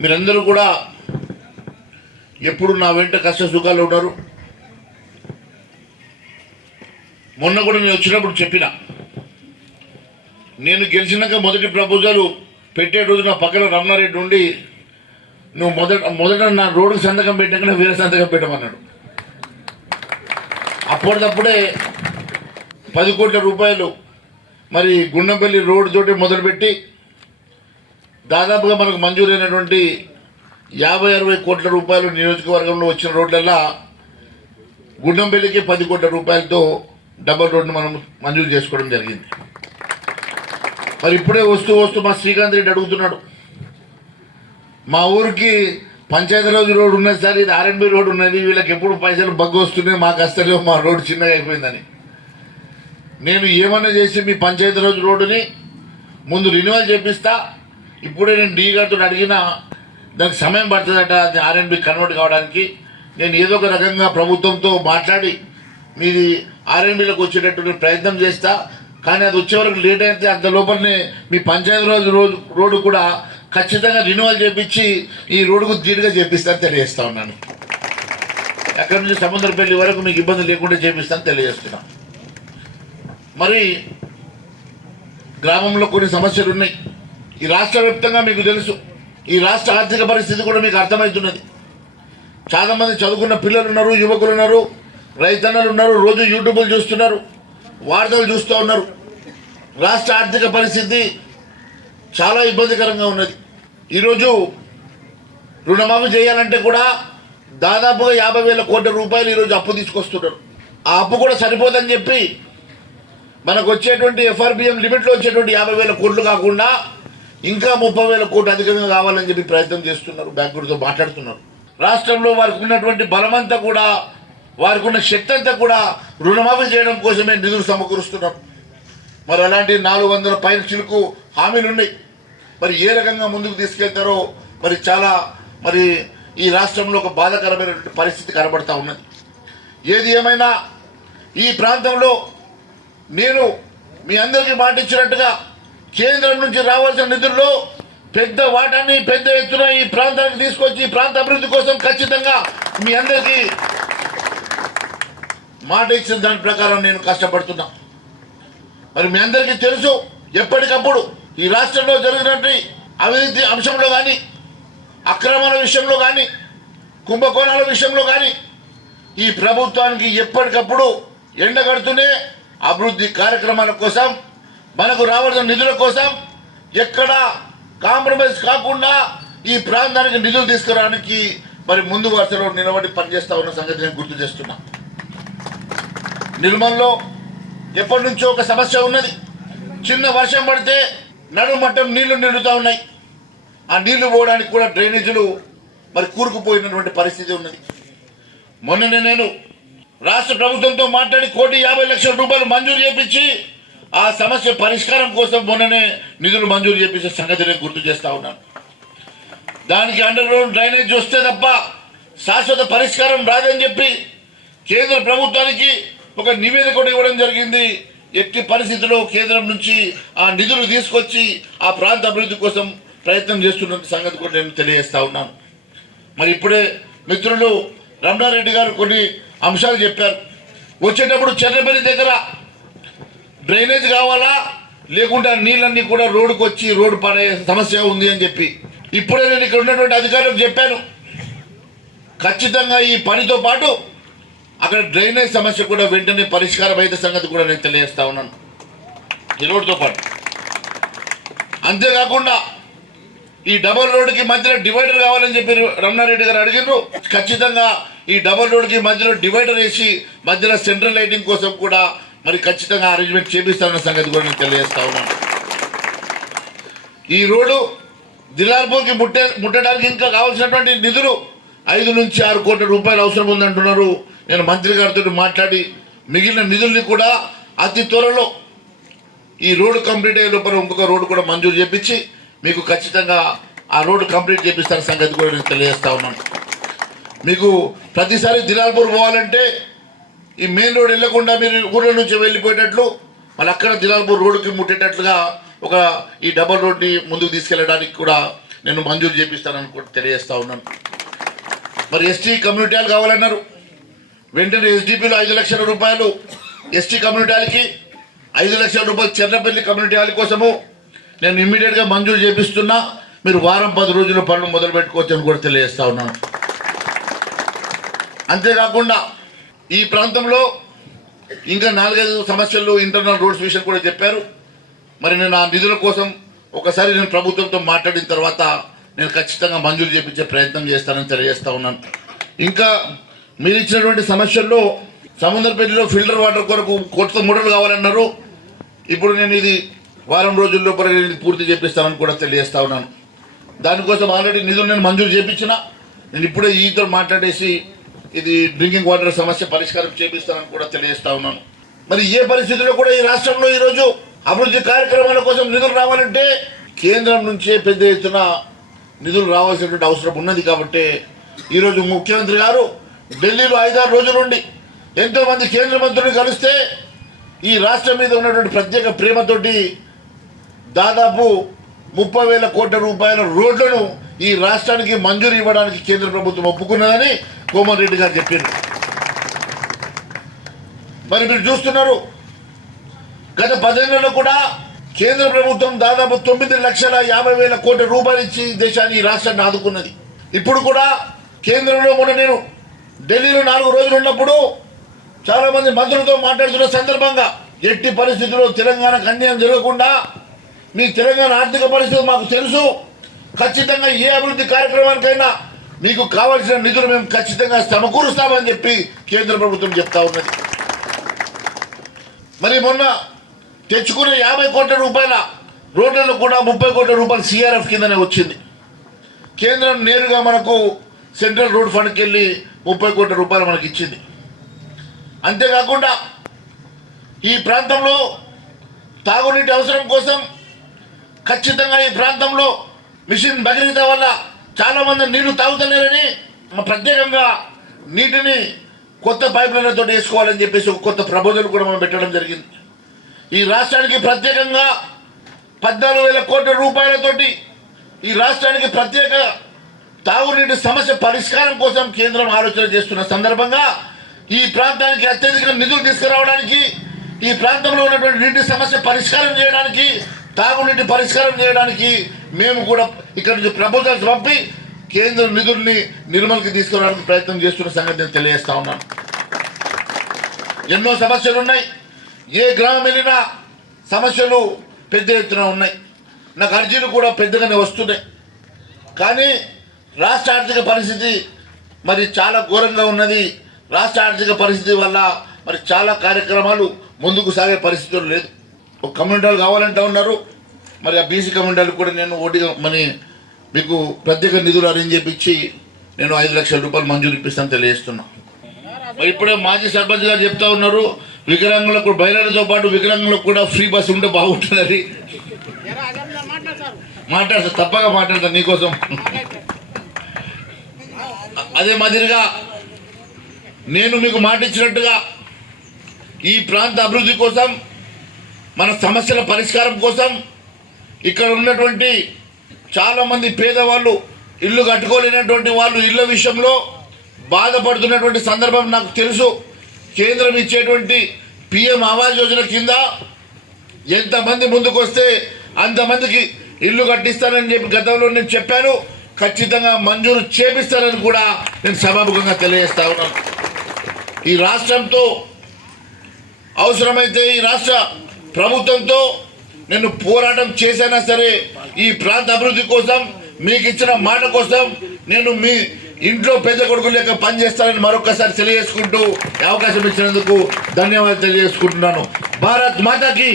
మీరందరూ కూడా ఎప్పుడు నా వెంట కష్ట సుఖాలు ఉన్నారు. మొన్న కూడా నేను వచ్చినప్పుడు చెప్పిన, నేను గెలిచినాక మొదటి ప్రపోజల్ పెట్టే రోజు నా పక్కన రమణారెడ్డి ఉండి, నువ్వు మొదట నా రోడ్డుకు సంతకం పెట్టాక వేరే సంతకం పెట్టమన్నాడు. అప్పటిదప్పుడే 10 కోట్ల రూపాయలు మరి గుండంపల్లి రోడ్డు తోటి మొదలుపెట్టి దాదాపుగా మనకు మంజూరైనటువంటి 50-60 కోట్ల రూపాయలు నియోజకవర్గంలో వచ్చిన రోడ్లల్లా గుండంపల్లికి 10 కోట్ల రూపాయలతో డబల్ రోడ్డును మనం మంజూరు చేసుకోవడం జరిగింది. మరి ఇప్పుడే వస్తూ మా శ్రీకాంత్ రెడ్డి అడుగుతున్నాడు, మా ఊరికి పంచాయతీరాజ్ రోడ్డు ఉన్నది సార్, ఇది ఆర్ఎన్బి రోడ్డు ఉన్నది, వీళ్ళకి ఎప్పుడు పైసలు బగ్గు వస్తున్నాయి, మాకు అస్తలేవు, మా రోడ్డు చిన్నగా అయిపోయిందని. నేను ఏమన్నా చేసి మీ పంచాయతీరాజ్ రోడ్డుని ముందు రిన్యూవల్ చేపిస్తా. ఇప్పుడే నేను డీ గారితో అడిగినా దానికి సమయం పడుతుందట అది ఆర్ఎన్బి కన్వర్ట్ కావడానికి. నేను ఏదో ఒక రకంగా ప్రభుత్వంతో మాట్లాడి మీది ఆర్ఎన్బిలోకి వచ్చేటట్టు ప్రయత్నం చేస్తా. కానీ అది వచ్చే వరకు లేట్ అయితే అంత లోపలనే మీ పంచాయతీరాజ్ రోడ్డు కూడా ఖచ్చితంగా రిన్యూవల్ చేపించి ఈ రోడ్డుకు ధీటుగా చేపిస్తాను తెలియజేస్తా ఉన్నాను. ఎక్కడి నుంచి సముద్రపల్లి వరకు మీకు ఇబ్బంది లేకుండా చేపిస్తాను తెలియజేస్తున్నాను. మరి గ్రామంలో కొన్ని సమస్యలు ఉన్నాయి. ఈ రాష్ట్ర వ్యాప్తంగా మీకు తెలుసు, ఈ రాష్ట్ర ఆర్థిక పరిస్థితి కూడా మీకు అర్థమవుతున్నది. చాలా మంది చదువుకున్న పిల్లలు ఉన్నారు, యువకులు ఉన్నారు, రైతన్నలు ఉన్నారు, రోజు యూట్యూబ్లు చూస్తున్నారు, వార్తలు చూస్తూ ఉన్నారు. రాష్ట్ర ఆర్థిక పరిస్థితి చాలా ఇబ్బందికరంగా ఉన్నది. ఈరోజు రుణమాఫీ చేయాలంటే కూడా దాదాపుగా 50,000 కోట్ల రూపాయలు ఈరోజు అప్పు తీసుకొస్తున్నారు. ఆ అప్పు కూడా సరిపోదని చెప్పి మనకు వచ్చేటువంటి ఎఫ్ఆర్బిఎం లిమిట్లో వచ్చేటువంటి 50,000 కోట్లు కాకుండా ఇంకా 30,000 కోట్లు అధికంగా కావాలని చెప్పి ప్రయత్నం చేస్తున్నారు, బ్యాంకులతో మాట్లాడుతున్నారు. రాష్ట్రంలో వారికి ఉన్నటువంటి బలమంతా కూడా, వారికి ఉన్న శక్తి అంతా కూడా రుణమాఫీ చేయడం కోసమే నిధులు సమకూరుస్తున్నారు. మరి అలాంటి 400 పైన చిలుకు హామీలు ఉన్నాయి. మరి ఏ రకంగా ముందుకు తీసుకెళ్తారో మరి చాలా మరి ఈ రాష్ట్రంలో ఒక బాధాకరమైనటువంటి పరిస్థితి కనబడతా ఉన్నది. ఏది ఏమైనా ఈ ప్రాంతంలో నేను మీ అందరికీ మాట ఇచ్చినట్టుగా కేంద్రం నుంచి రావాల్సిన నిధుల్లో పెద్ద వాటాన్ని పెద్ద ఎత్తున ఈ ప్రాంతానికి తీసుకొచ్చి ఈ ప్రాంత అభివృద్ధి కోసం ఖచ్చితంగా మీ అందరికీ మాట ఇచ్చిన దాని ప్రకారం నేను కష్టపడుతున్నా. మరి మీ అందరికీ తెలుసు, ఎప్పటికప్పుడు ఈ రాష్ట్రంలో జరిగినటువంటి అవినీతి అంశంలో కానీ, అక్రమాల విషయంలో కానీ, కుంభకోణాల విషయంలో కానీ ఈ ప్రభుత్వానికి ఎప్పటికప్పుడు ఎండగడుతూనే అభివృద్ధి కార్యక్రమాల కోసం, మనకు రావాల్సిన నిధుల కోసం ఎక్కడ కాంప్రమైజ్ కాకుండా ఈ ప్రాంతానికి నిధులు తీసుకురావడానికి మరి ముందు వరుసలో నిలబడి పనిచేస్తా ఉన్న సంగతి నేను గుర్తు చేస్తున్నా. నిర్మల్లో ఎప్పటి నుంచో ఒక సమస్య ఉన్నది. చిన్న వర్షం పడితే నడుమట్టం నీళ్లు నిండుతూ ఉన్నాయి. ఆ నీళ్లు పోవడానికి కూడా డ్రైనేజీలు మరి కూరుకుపోయినటువంటి పరిస్థితి ఉన్నది. మొన్ననే నేను రాష్ట్ర ప్రభుత్వంతో మాట్లాడి 1,50,00,000 రూపాయలు మంజూరు చేపించి ఆ సమస్య పరిష్కారం కోసం మొన్ననే నిధులు మంజూరు చేపించే సంగతి నేను గుర్తు చేస్తా ఉన్నాను. దానికి అండర్ గ్రౌండ్ డ్రైనేజ్ వస్తే తప్ప శాశ్వత పరిష్కారం రాదని చెప్పి కేంద్ర ప్రభుత్వానికి ఒక నివేదిక కూడా ఇవ్వడం జరిగింది. ఎట్టి పరిస్థితుల్లో కేంద్రం నుంచి ఆ నిధులు తీసుకొచ్చి ఆ ప్రాంత అభివృద్ధి కోసం ప్రయత్నం చేస్తున్న సంగతి కూడా నేను తెలియజేస్తా ఉన్నాను. మరి ఇప్పుడే మిత్రులు రమణారెడ్డి గారు కొన్ని అంశాలు చెప్పారు. వచ్చేటప్పుడు చెర్రపల్లి దగ్గర డ్రైనేజ్ కావాలా, లేకుంటే నీళ్ళన్నీ కూడా రోడ్డుకు వచ్చి రోడ్డు పడే సమస్య ఉంది అని చెప్పి ఇప్పుడే నేను ఇక్కడ ఉన్నటువంటి అధికారులకు చెప్పాను. ఖచ్చితంగా ఈ పనితో పాటు అక్కడ డ్రైనేజ్ సమస్య కూడా వెంటనే పరిష్కారం అయితే సంగతి కూడా నేను తెలియజేస్తా ఉన్నాను ఈ రోడ్డుతో పాటు. అంతేకాకుండా ఈ డబల్ రోడ్డుకి మధ్యలో డివైడర్ కావాలని చెప్పి రమణారెడ్డి గారు అడిగినారు. ఖచ్చితంగా ఈ డబల్ రోడ్డుకి మధ్యలో డివైడర్ వేసి మధ్యలో సెంట్రల్ లైటింగ్ కోసం కూడా మరి ఖచ్చితంగా అరేంజ్మెంట్ చేపిస్తామన్న సంగతి కూడా నేను తెలియజేస్తా ఉన్నాను. ఈ రోడ్డు దిలార్పూర్కి ముట్టడానికి ఇంకా కావాల్సినటువంటి నిధులు 5 నుంచి 6 కోట్ల రూపాయలు అవసరం ఉందంటున్నారు. నేను మంత్రి గారితో మాట్లాడి మిగిలిన నిధుల్ని కూడా అతి త్వరలో ఈ రోడ్డు కంప్లీట్ అయ్యే లోపల ఇంకొక రోడ్డు కూడా మంజూరు చేపించి మీకు ఖచ్చితంగా ఆ రోడ్డు కంప్లీట్ చేపిస్తాన సంగతి కూడా నేను తెలియజేస్తా ఉన్నాను. మీకు ప్రతిసారి దిలాల్పూర్ పోవాలంటే ఈ మెయిన్ రోడ్ వెళ్లకుండా మీరు ఊర్ల నుంచి వెళ్ళిపోయేటట్లు మళ్ళీ అక్కడ దిలాల్పూర్ రోడ్డుకి ముట్టేటట్లుగా ఒక ఈ డబల్ రోడ్ని ముందుకు తీసుకెళ్ళడానికి కూడా నేను మంజూరు చేపిస్తానని కూడా తెలియజేస్తా ఉన్నాను. మరి ఎస్టీ కమ్యూనిటీ హాల్ కావాలన్నారు. వెంటనే ఎస్డిపిలో 5 లక్షల రూపాయలు ఎస్టీ కమ్యూనిటీ హాల్కి, 5 లక్షల రూపాయలు చెర్లపల్లి కమ్యూనిటీ హాల్ కోసము నేను ఇమ్మీడియట్గా మంజూరు చేపిస్తున్నా. మీరు వారం 10 రోజుల పనులు మొదలు పెట్టుకోవచ్చు అని కూడా తెలియజేస్తా ఉన్నాను. అంతేకాకుండా ఈ ప్రాంతంలో ఇంకా 4-5 సమస్యలు ఇంటర్నల్ రోడ్స్ విషయం కూడా చెప్పారు. మరి నేను ఆ నిధుల కోసం ఒకసారి నేను ప్రభుత్వంతో మాట్లాడిన తర్వాత నేను ఖచ్చితంగా మంజూరు చేపించే ప్రయత్నం చేస్తానని తెలియజేస్తా ఉన్నాను. ఇంకా మీరు ఇచ్చినటువంటి సమస్యల్లో సముద్రపల్లిలో ఫిల్టర్ వాటర్ కొరకు కొత్త మోటార్లు కావాలన్నారు. ఇప్పుడు నేను ఇది వారం రోజుల్లో ఇది పూర్తి చేపిస్తానని కూడా తెలియజేస్తా ఉన్నాను. దానికోసం ఆల్రెడీ నిధులు నేను మంజూరు చేపించిన. నేను ఇప్పుడే ఈతో మాట్లాడేసి ఇది డ్రింకింగ్ వాటర్ సమస్య పరిష్కారం చేపిస్తానని కూడా తెలియజేస్తా ఉన్నాను. మరి ఏ పరిస్థితుల్లో కూడా ఈ రాష్ట్రంలో ఈరోజు అభివృద్ధి కార్యక్రమాల కోసం నిధులు రావాలంటే కేంద్రం నుంచే పెద్ద ఎత్తున నిధులు రావాల్సినటువంటి అవసరం ఉన్నది. కాబట్టి ఈరోజు ముఖ్యమంత్రి గారు ఢిల్లీలో 5-6 రోజుల నుండి ఎంతో మంది కేంద్ర మంత్రులను కలిస్తే ఈ రాష్ట్రం మీద ఉన్నటువంటి ప్రత్యేక ప్రేమతోటి దాదాపు 30,000 కోట్ల రూపాయల రోడ్లను ఈ రాష్ట్రానికి మంజూరు ఇవ్వడానికి కేంద్ర ప్రభుత్వం ఒప్పుకున్నదని కోమన్ రెడ్డి గారు చెప్పారు. మరి మీరు చూస్తున్నారు, గత 10 ఏళ్లలో కూడా కేంద్ర ప్రభుత్వం దాదాపు 9,50,000 కోట్ల రూపాయలు ఇచ్చి దేశాన్ని ఈ రాష్ట్రాన్ని ఆదుకున్నది. ఇప్పుడు కూడా కేంద్రంలో మొన్న నేను ఢిల్లీలో 4 రోజులు ఉన్నప్పుడు చాలా మంది మంత్రులతో మాట్లాడుతున్న సందర్భంగా ఎట్టి పరిస్థితుల్లో తెలంగాణకు అన్యాయం జరగకుండా మీ తెలంగాణ ఆర్థిక పరిస్థితి మాకు తెలుసు, ఖచ్చితంగా ఏ అభివృద్ధి కార్యక్రమానికైనా మీకు కావాల్సిన నిధులు మేము ఖచ్చితంగా సమకూరుస్తామని చెప్పి కేంద్ర ప్రభుత్వం చెప్తా ఉన్నది. మరి మొన్న తెచ్చుకున్న 50 కోట్ల రూపాయల రోడ్లను కూడా 30 కోట్ల రూపాయలు సిఆర్ఎఫ్ కిందనే వచ్చింది. కేంద్రం నేరుగా మనకు సెంట్రల్ రోడ్ ఫండ్కి వెళ్ళి 30 కోట్ల రూపాయలు మనకి ఇచ్చింది. అంతేకాకుండా ఈ ప్రాంతంలో తాగునీటి అవసరం కోసం ఖచ్చితంగా ఈ ప్రాంతంలో మిషన్ భగీరథ వల్ల చాలా మంది నీళ్లు తాగుతలేరని ప్రత్యేకంగా నీటిని కొత్త పైప్ లైన్లతో వేసుకోవాలని చెప్పేసి ఒక కొత్త ప్రపోజల్ కూడా మనం పెట్టడం జరిగింది. ఈ రాష్ట్రానికి ప్రత్యేకంగా 14,000 కోట్ల రూపాయలతోటి ఈ రాష్ట్రానికి ప్రత్యేక తాగునీటి సమస్య పరిష్కారం కోసం కేంద్రం ఆలోచన చేస్తున్న సందర్భంగా ఈ ప్రాంతానికి అత్యధిక నిధులు తీసుకురావడానికి, ఈ ప్రాంతంలో ఉన్నటువంటి నీటి సమస్య పరిష్కారం చేయడానికి, తాగునీటి పరిష్కారం చేయడానికి మేము కూడా ఇక్కడ నుంచి ప్రపోజల్స్ పంపి కేంద్ర నిధుల్ని నిర్మల్కి తీసుకురావడానికి ప్రయత్నం చేస్తున్న సంగతి నేను తెలియజేస్తా ఉన్నాను. ఎన్నో సమస్యలు ఉన్నాయి. ఏ గ్రామం వెళ్ళినా సమస్యలు పెద్ద ఎత్తున ఉన్నాయి. నాకు అర్జీలు కూడా పెద్దగానే వస్తున్నాయి. కానీ రాష్ట్ర ఆర్థిక పరిస్థితి మరి చాలా ఘోరంగా ఉన్నది. రాష్ట్ర ఆర్థిక పరిస్థితి వల్ల మరి చాలా కార్యక్రమాలు ముందుకు సాగే పరిస్థితులు లేదు. ఒక కమ్యూనిటీ కావాలంటూ ఉన్నారు. మరి ఆ బీసీ కమ్యూనిటీ కూడా నేను మరి మీకు ప్రత్యేక నిధులు అరేంజ్ చేయించి నేను 5 లక్షల రూపాయలు మంజూరు ఇప్పిస్తాను తెలియజేస్తున్నా. మరి ఇప్పుడే మాజీ సర్పంచ్ గారు చెప్తా ఉన్నారు, వికలాంగులకు బయలుతో పాటు వికలాంగులకు కూడా ఫ్రీ బస్సు ఉంటే బాగుంటుందని. మాట్లాడతా, తప్పగా మాట్లాడతా నీకోసం. అదే మాదిరిగా నేను మీకు మాట ఇచ్చినట్టుగా ఈ ప్రాంత అభివృద్ధి కోసం, మన సమస్యల పరిష్కారం కోసం ఇక్కడ ఉన్నటువంటి చాలామంది పేదవాళ్ళు, ఇల్లు కట్టుకోలేనటువంటి వాళ్ళు ఇళ్ళ విషయంలో బాధపడుతున్నటువంటి సందర్భం నాకు తెలుసు. కేంద్రం ఇచ్చేటువంటి పిఎం ఆవాస్ యోజన కింద ఎంతమంది ముందుకు వస్తే అంతమందికి ఇల్లు కట్టిస్తానని చెప్పి గతంలో నేను చెప్పాను. ఖచ్చితంగా మంజూరు చేపిస్తానని కూడా నేను సభాముఖంగా తెలియజేస్తా ఉన్నాను. ఈ రాష్ట్రంతో అవసరమైతే ఈ రాష్ట్ర ప్రభుత్వంతో నేను పోరాటం చేసైనా సరే ఈ ప్రాంత అభివృద్ధి కోసం, మీకు ఇచ్చిన మాట కోసం నేను మీ ఇంట్లో పెద్ద కొడుకు లేక పనిచేస్తానని మరొకసారి తెలియజేసుకుంటూ అవకాశం ఇచ్చినందుకు ధన్యవాదాలు తెలియజేసుకుంటున్నాను. భారత్ మాతాకి.